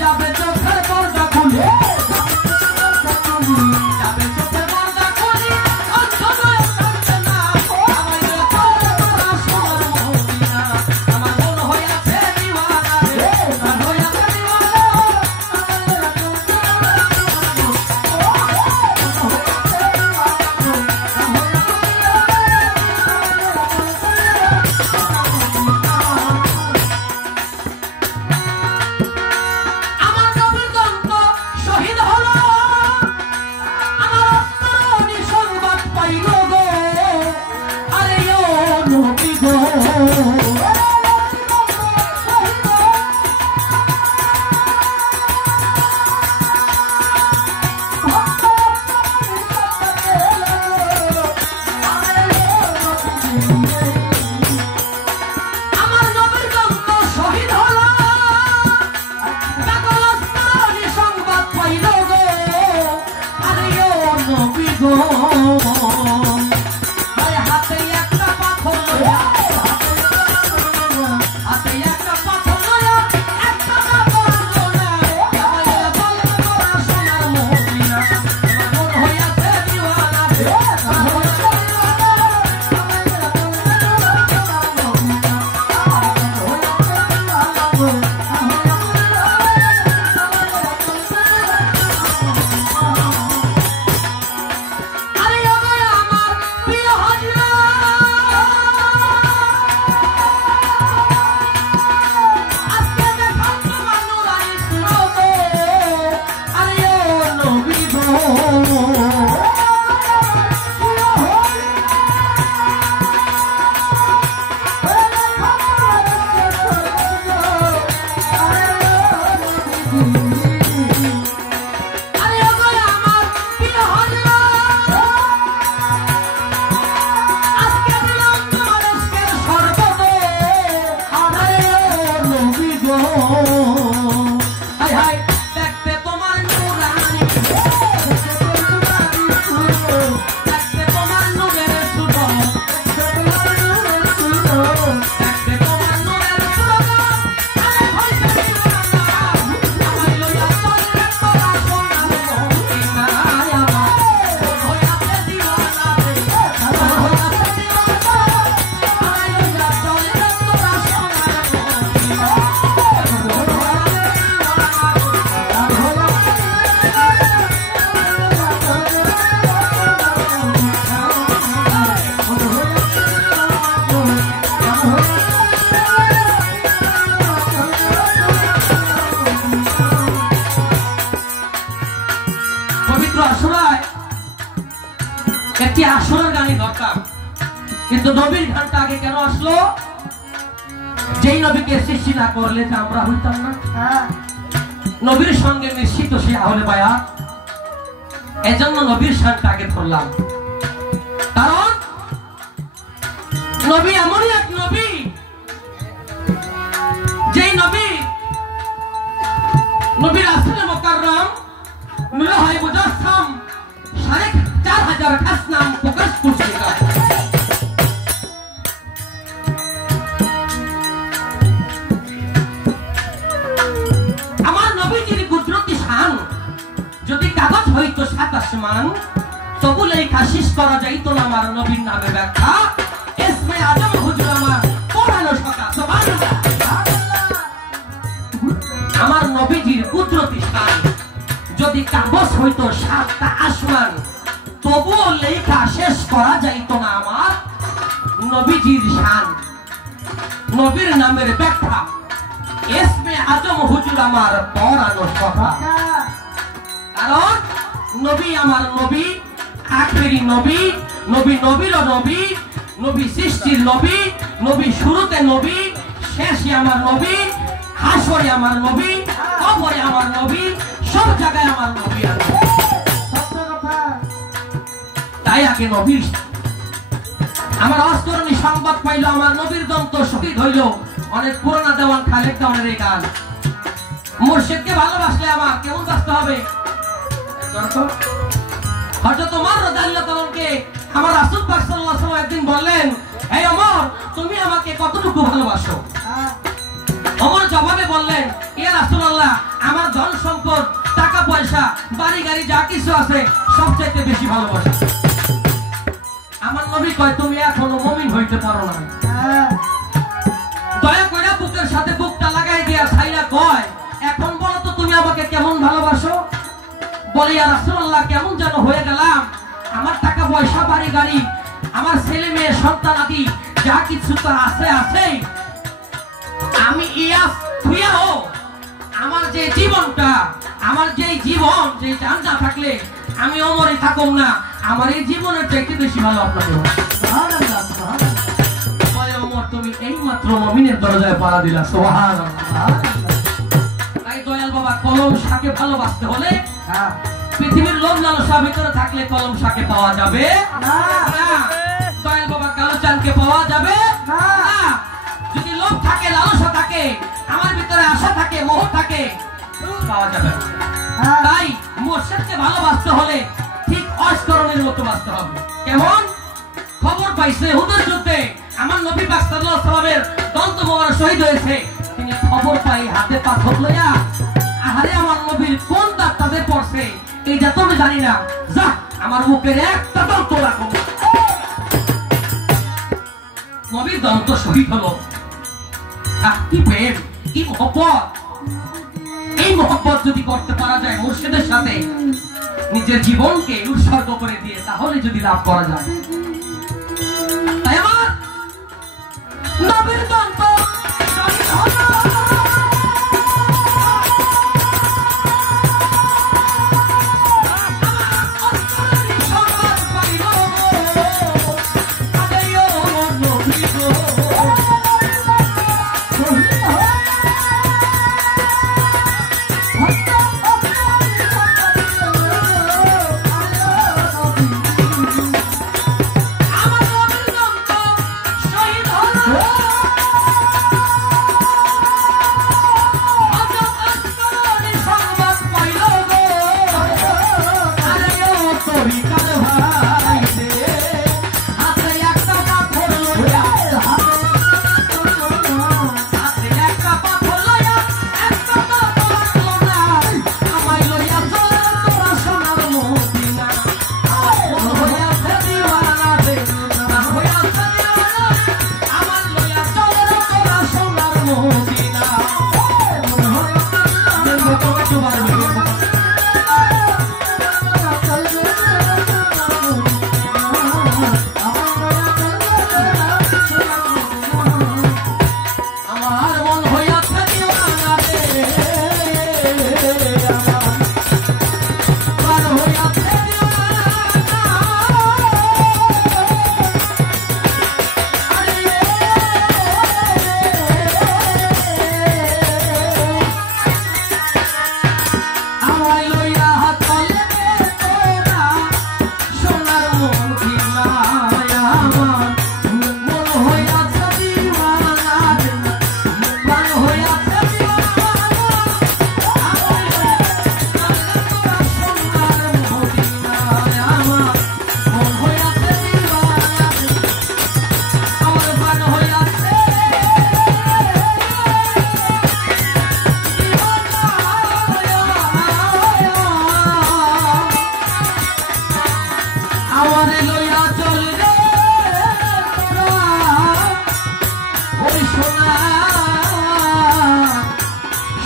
যাবে চোখের পর্দা খুলে যাবে চোখের পর্দা খুলে অন্তরে থাকবে না আমায় তোরা সোনার মদিনা আমার মন হইয়াছে দিওয়ানা রে মন হইয়াছে দিওয়ানা আসরের গানে দরকার কিন্তু নবীর গানটা আগে কেন আসলো যেই নবীকে সৃষ্টি না করলে যে আমরা হইতাম না নবীর সঙ্গে মিশ্রিত সে আহলে বায়াত এজন্য নবীর শানটা আগে ধরলাম কারণ নবী এমনই এক নবী যেই নবী রাসূল মুকাররম নূরে মুজাসসাম 4,500 খাস নাম প্রকাশ করছে আমার নবীজির কুদরতি শান যদি কাগজ হইতো 7 আসমান তবু লেখা শেষ করা যাইতো না আমার নবীর নামে ব্যাখ্যা ইসমে আজম হুজুর আমার পড়ানো কথা সুবহানাল্লাহ আমার নবীজির কুদরতি শান যদি কাগজ হইতো 7টা আসমান তবুও লেখা শেষ করা যাইতো না আমার নবীজির শান নবীর নামের ব্যাখ্যা ইসমে আজম হুজুর আমার পড়ানো কথা কারণ নবী আমার নবী আখেরি নবী নবী নবীর নবী নবী সৃষ্টির নবী নবী শুরুতে নবী শেষে আমার নবী হাসরে আমার নবী কবরে আমার নবী সব জায়গায় আমার নবী আছে তাই আগে নবীর আমার অস্তরণী সংবাদ পাইল আমার নবীর দন্ত শহীদ হইল অনেক পুরোনো দেওয়ান খালেক দেওয়ানের এই গান মুর্শিদকে ভালোবাসলে আমার কেমন বাঁচতে হবে হযরত ওমর রাদিয়াল্লাহু তাআলাকে আমার রাসূল পাক সাল্লাল্লাহু আলাইহি ওয়াসাল্লাম একদিন বললেন হে ওমর তুমি আমাকে কতটুকু ভালোবাসো ওমর জবাবে বললেন, ইয়া রাসূলুল্লাহ, আমার ধন সম্পদ, টাকা পয়সা, বাড়ি গাড়ি যা কিছু আছে সবচাইতে বেশি ভালোবাসি। আমার নবী কয়, তুমি এখনো মুমিন হইতে পারো না। দয়া কইরা বুকের সাথে বুকটা লাগাই দিয়া ছাইরা কয়, এখন বলো তো তুমি আমাকে কেমন ভালোবাসো? বলে, ইয়া রাসূলুল্লাহ, কেমন যেন হয়ে গেলাম। আমার টাকা পয়সা, বাড়ি গাড়ি, আমার ছেলে মেয়ে, সন্তান আদি যা কিছু তো আছে আছে, আমি থুইয়াও আমার যে জীবনটা, আমার যে জীবন, যে জান না থাকলে আমি ওমরই থাকুম না। আমার এই জীবনের চাইতে বেশি ভালো আপনাকে। বলে, ওমর, তুমি এই মাত্র মুমিনের দরজায় পাড়া দিলা। সুবহানাল্লাহ। তাই দয়াল বাবা, কলম শাকে ভালোবাসতে হলে পৃথিবীর লোভ লালসা ভিতরে থাকলে কলম শাকে পাওয়া যাবে না। দয়াল বাবা, কালো চাঁদকে পাওয়া যাবে না। যদি লোভ থাকে, লালসা থাকে, আমার ভিতরে আশা থাকে, মোহ থাকে, পাওয়া যাবে না। তাই মুর্শিদকে ভালোবাসতে হলে ঠিক অস্করণের মতো বাঁচতে হবে। কেমন? খবর পাইছে হুদের যুদ্ধে আমার নবী পাক সাল্লাল্লাহু আলাইহি ওয়াসাল্লামের দন্ত মোবারক শহীদ হয়েছে। তিনি খবর পাই হাতে পাথর লইয়া, আহারে আমার নবীর কোন দাঁত তাদের পড়ছে এইটা তো আমি জানি না, যা আমার মুখের একটা দন্ত রাখো। নবীর দন্ত শহীদ হলো। কি প্রেম, কি মহব্বত! এই মহব্বত যদি করতে পারা যায় মুর্শিদের সাথে, নিজের জীবনকে উৎসর্গ করে দিয়ে, তাহলে যদি লাভ করা যায়। তাই আমার নবীর দন্ত শহীদ হলো।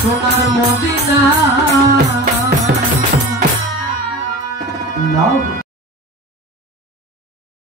সোনার মদিনা।